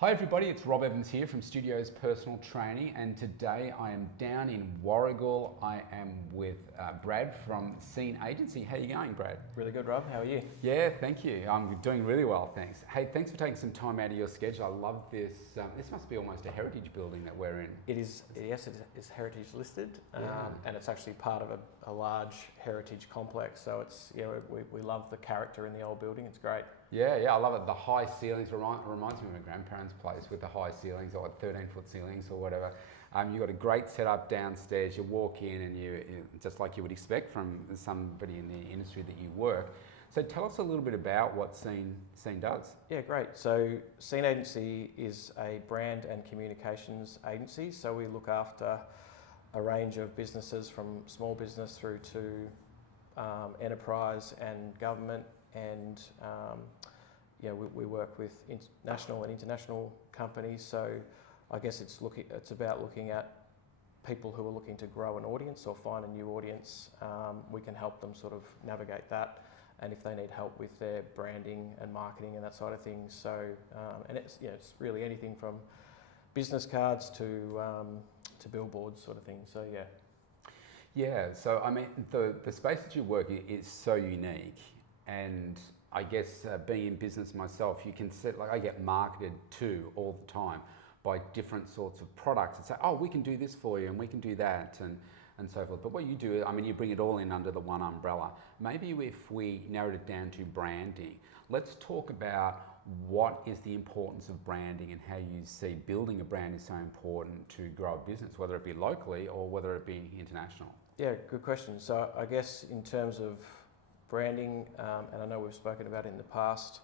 Hi everybody, it's Rob Evans here from Studios Personal Training, and today I am down in Warragul. I am with Brad from Scene Agency. How are you going, Brad? Really good, Rob. How are you? Yeah, thank you. I'm doing really well, thanks. Hey, thanks for taking some time out of your schedule. I love this. This must be almost a heritage building that we're in. It is, yes, it is heritage listed, Yeah. and it's actually part of a large heritage complex. So it's, we love the character in the old building. It's great. Yeah, I love it. The high ceilings reminds me of my grandparents' place with the high ceilings, or 13-foot ceilings or whatever. You've got a great setup downstairs. You walk in and you just like you would expect from somebody in the industry that you work. So tell us a little bit about what Scene does. Yeah, great. So Scene Agency is a brand and communications agency. So we look after a range of businesses from small business through to enterprise and government. And we work with national and international companies. So I guess it's about looking at people who are looking to grow an audience or find a new audience. We can help them sort of navigate that, and if they need help with their branding and marketing and that side of things. So and it's really anything from business cards to billboards sort of thing. So yeah. Yeah. So I mean, the space that you work in is so unique. And I guess being in business myself, you can I get marketed to all the time by different sorts of products and say, oh, we can do this for you and we can do that and so forth. But what you do, I mean, you bring it all in under the one umbrella. Maybe if we narrowed it down to branding, let's talk about what is the importance of branding and how you see building a brand is so important to grow a business, whether it be locally or whether it be international. Yeah, good question. So I guess in terms of branding, and I know we've spoken about it in the past,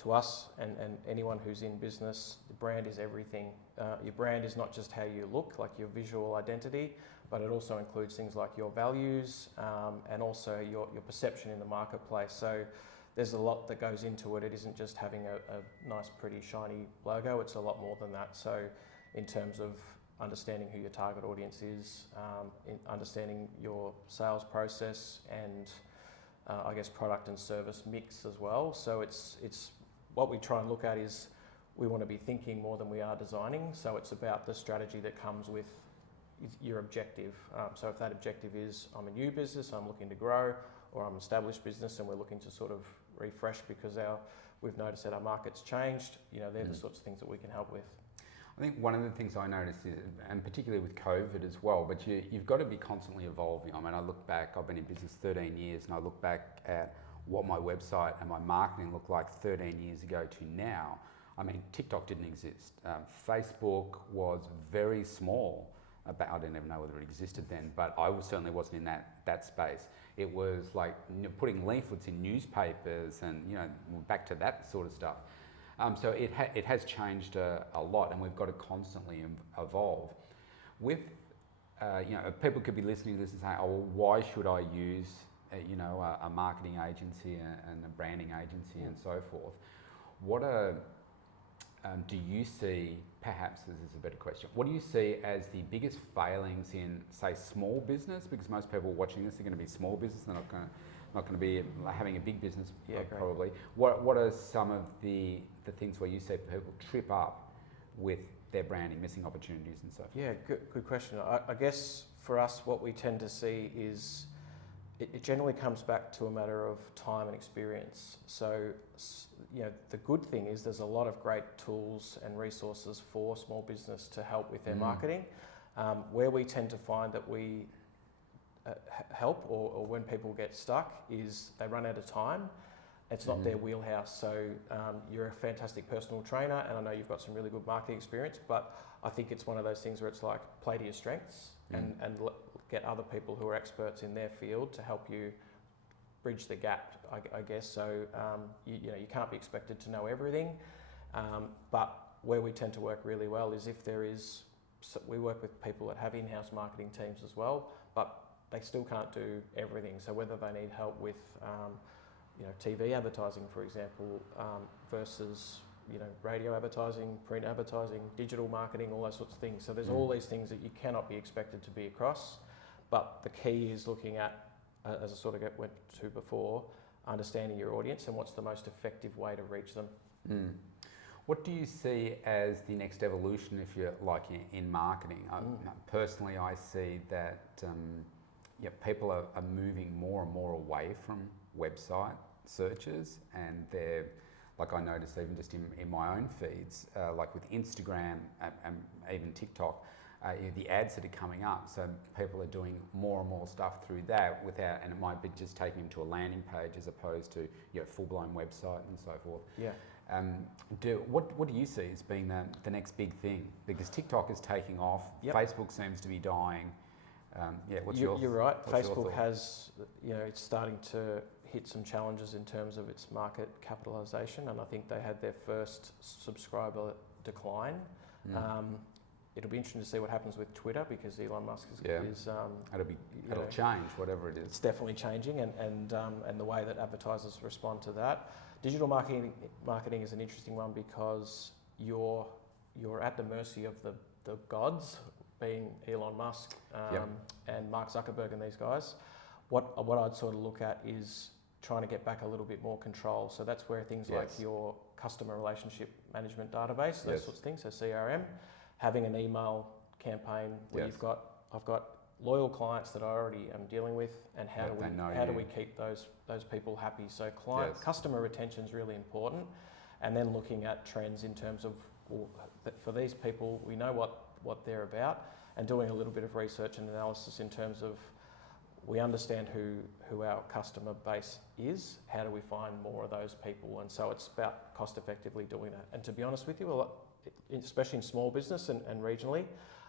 to us and anyone who's in business, the brand is everything. Your brand is not just how you look, like your visual identity, but it also includes things like your values and also your perception in the marketplace. So there's a lot that goes into it. It isn't just having a nice, pretty, shiny logo. It's a lot more than that. So in terms of understanding who your target audience is, understanding your sales process, and I guess product and service mix as well. So it's what we try and look at is we want to be thinking more than we are designing. So it's about the strategy that comes with your objective. So if that objective is I'm a new business, I'm looking to grow, or I'm an established business and we're looking to sort of refresh because we've noticed that our market's changed, they're the sorts of things that we can help with. I think one of the things I noticed is, and particularly with COVID as well, but you've got to be constantly evolving. I mean, I look back, I've been in business 13 years, and I look back at what my website and my marketing looked like 13 years ago to now. I mean, TikTok didn't exist. Facebook was very small. I didn't even know whether it existed then, but I certainly wasn't in that space. It was like putting leaflets in newspapers and, back to that sort of stuff. So it has changed a lot, and we've got to constantly evolve. With, people could be listening to this and saying, oh, well, why should I use, a marketing agency and a branding agency and so forth? What do you see, perhaps this is a better question, what do you see as the biggest failings in, say, small business? Because most people watching this are going to be small business, they're not going to be having a big business, probably. What are some of the things where you see people trip up with their branding, missing opportunities and so forth? Yeah, good question. I guess for us, what we tend to see is it generally comes back to a matter of time and experience. So, the good thing is there's a lot of great tools and resources for small business to help with their marketing. Where we tend to find that we help or when people get stuck is they run out of time. It's not their wheelhouse. So you're a fantastic personal trainer, and I know you've got some really good marketing experience, but I think it's one of those things where it's like play to your strengths and get other people who are experts in their field to help you bridge the gap, I guess. So you can't be expected to know everything, but where we tend to work really well is if we work with people that have in-house marketing teams as well, but they still can't do everything. So whether they need help with TV advertising, for example, versus radio advertising, print advertising, digital marketing, all those sorts of things. So there's all these things that you cannot be expected to be across, but the key is looking at, as I sort of went to before, understanding your audience and what's the most effective way to reach them. What do you see as the next evolution, if you're like in marketing? Personally, I see that people are moving more and more away from website searches, and they're, like I notice even just in my own feeds, like with Instagram and even TikTok, the ads that are coming up. So people are doing more and more stuff through that without, and it might be just taking them to a landing page as opposed to full-blown website and so forth. Yeah. What do you see as being the next big thing? Because TikTok is taking off, Facebook seems to be dying. You're right. Facebook has, it's starting to hit some challenges in terms of its market capitalisation, and I think they had their first subscriber decline. It'll be interesting to see what happens with Twitter, because Elon Musk is it'll change, whatever it is. It's definitely changing, and the way that advertisers respond to that. Digital marketing is an interesting one, because you're at the mercy of the gods, being Elon Musk and Mark Zuckerberg and these guys. What I'd sort of look at is trying to get back a little bit more control. So that's where things like your customer relationship management database, those sorts of things, so CRM, having an email campaign where I've got loyal clients that I already am dealing with, and how do we keep those people happy? So customer retention is really important, and then looking at trends in terms of, for these people, we know what they're about, and doing a little bit of research and analysis in terms of, we understand who our customer base is, how do we find more of those people? And so it's about cost effectively doing that. And to be honest with you, especially in small business and regionally,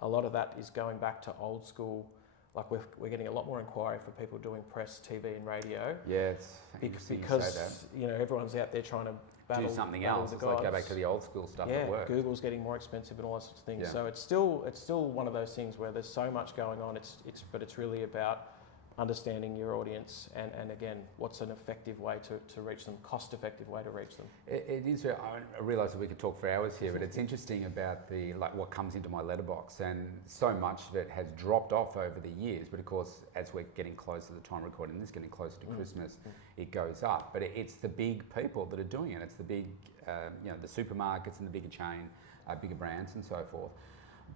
a lot of that is going back to old school. Like we're getting a lot more inquiry for people doing press, TV and radio. Yeah, it's interesting because you say that. Everyone's out there trying to do something else. It's like go back to the old school stuff that worked. Google's getting more expensive and all those sorts of things. Yeah. So it's still one of those things where there's so much going on. But it's really about understanding your audience and again, what's an effective way to reach them, cost-effective way to reach them. It is. I realise that we could talk for hours here, but it's interesting about what comes into my letterbox, and so much of it has dropped off over the years. But of course, as we're getting closer to the time of recording this, getting closer to Christmas, it goes up. But it's the big people that are doing it. It's the big, the supermarkets and the bigger chain, bigger brands and so forth.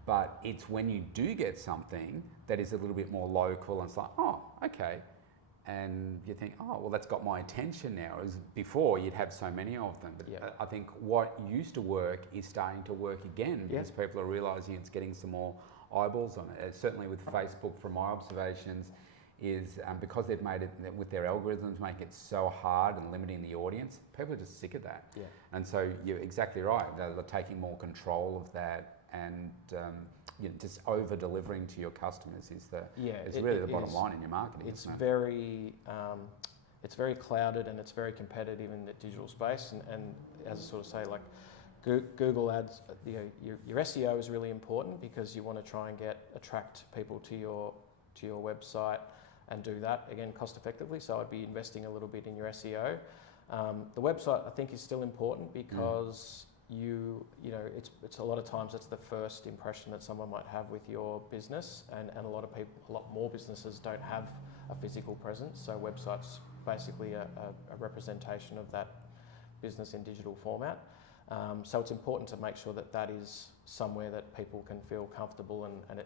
But it's when you do get something that is a little bit more local, and it's like, oh, okay. And you think, oh, well, that's got my attention now. As before, you'd have so many of them. But I think what used to work is starting to work again, because people are realising it's getting some more eyeballs on it. Certainly with Facebook, from my observations, is because they've made it with their algorithms, making it so hard and limiting the audience, people are just sick of that. Yeah. And so you're exactly right. They're taking more control of that, and just over delivering to your customers is really the bottom line in your marketing. It's very clouded, and it's very competitive in the digital space. And as I sort of say, like Google ads, your SEO is really important, because you want to try and attract people to your website and do that again cost effectively. So I'd be investing a little bit in your SEO. The website, I think, is still important, because it's a lot of times it's the first impression that someone might have with your business, and a lot more businesses don't have a physical presence. So website's basically a representation of that business in digital format. So it's important to make sure that is somewhere that people can feel comfortable, and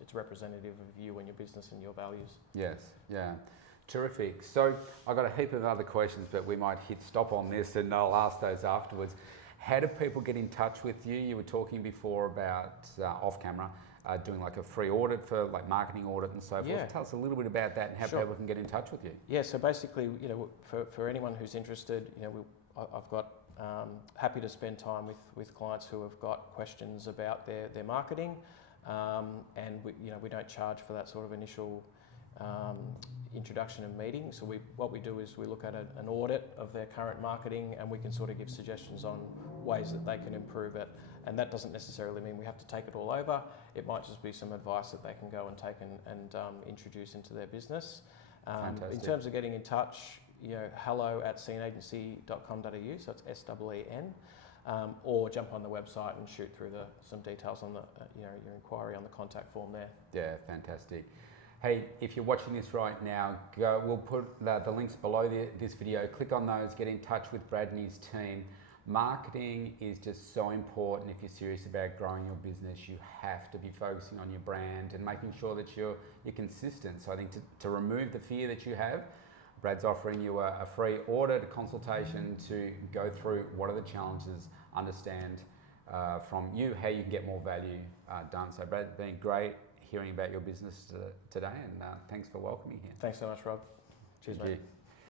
it's representative of you and your business and your values. Yes, yeah. Terrific. So I've got a heap of other questions, but we might hit stop on this and I'll ask those afterwards. How do people get in touch with you? You were talking before about off camera, doing like a free audit for like marketing audit and so forth. Yeah. Tell us a little bit about that and how people can get in touch with you. Yeah, so basically, for anyone who's interested, I've got happy to spend time with clients who have got questions about their marketing, and we don't charge for that sort of initial introduction and meeting. So what we do is we look at an audit of their current marketing, and we can sort of give suggestions on ways that they can improve it. And that doesn't necessarily mean we have to take it all over. It might just be some advice that they can go and take and introduce into their business. In terms of getting in touch, hello@sceneagency.com.au, so it's SEEN, or jump on the website and shoot through some details on your inquiry on the contact form there. Yeah, fantastic. Hey, if you're watching this right now, we'll put the links below this video. Click on those, get in touch with Brad and his team. Marketing is just so important. If you're serious about growing your business, you have to be focusing on your brand and making sure that you're consistent. So I think to remove the fear that you have, Brad's offering you a free audit, a consultation to go through what are the challenges, understand from you how you can get more value done. So Brad, it's been great hearing about your business today, and thanks for welcoming here. Thanks so much, Rob. Cheers, Thank mate. you.